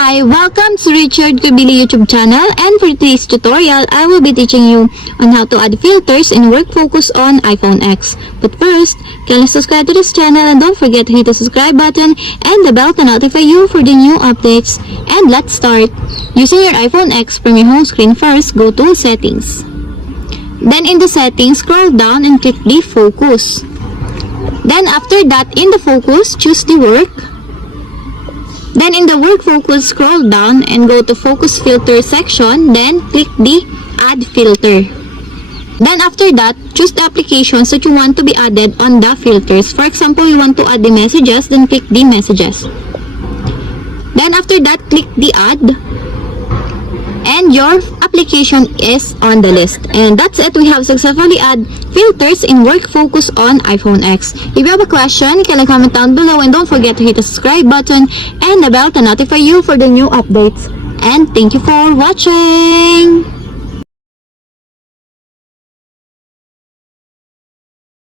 Hi, welcome to Richard Kubili YouTube channel, and for today's tutorial, I will be teaching you on how to add filters in work focus on iPhone X. But first, kindly subscribe to this channel and don't forget to hit the subscribe button and the bell to notify you for the new updates. And let's start. Using your iPhone X from your home screen, first go to Settings. Then in the settings, scroll down and click the Focus. Then after that, in the Focus, choose the Work. Then in the work focus, scroll down and go to focus filter section, then click the add filter. Then after that, choose the applications that you want to be added on the filters. For example, you want to add the messages, then click the messages. Then after that, click the add. And your application is on the list. And that's it. We have successfully added filters in work focus on iPhone X. If you have a question, you can comment down below and don't forget to hit the subscribe button and the bell to notify you for the new updates. And thank you for watching!